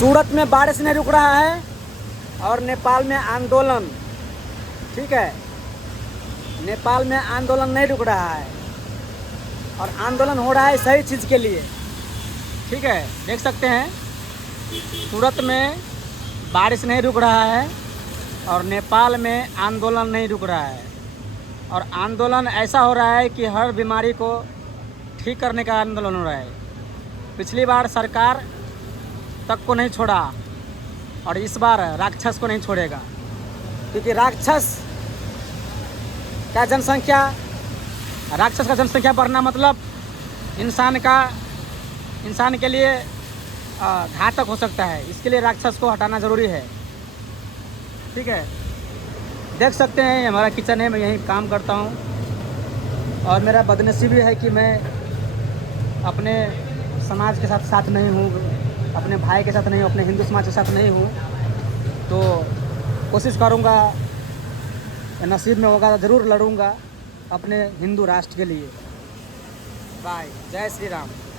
सूरत में बारिश नहीं रुक रहा है और नेपाल में आंदोलन, ठीक है, नेपाल में आंदोलन नहीं रुक रहा है और आंदोलन हो रहा है सही चीज़ के लिए, ठीक है। देख सकते हैं सूरत में बारिश नहीं रुक रहा है और नेपाल में आंदोलन नहीं रुक रहा है और आंदोलन ऐसा हो रहा है कि हर बीमारी को ठीक करने का आंदोलन हो रहा है। पिछली बार सरकार तक को नहीं छोड़ा और इस बार राक्षस को नहीं छोड़ेगा, क्योंकि राक्षस का जनसंख्या बढ़ना मतलब इंसान के लिए घातक हो सकता है। इसके लिए राक्षस को हटाना ज़रूरी है, ठीक है। देख सकते हैं हमारा किचन है, मैं यहीं काम करता हूँ और मेरा बदनसीबी है कि मैं अपने समाज के साथ नहीं हूँ, अपने भाई के साथ नहीं हूँ, अपने हिंदू समाज के साथ नहीं हूँ। तो कोशिश करूँगा, नसीब में होगा तो ज़रूर लड़ूँगा अपने हिंदू राष्ट्र के लिए। बाय, जय श्री राम।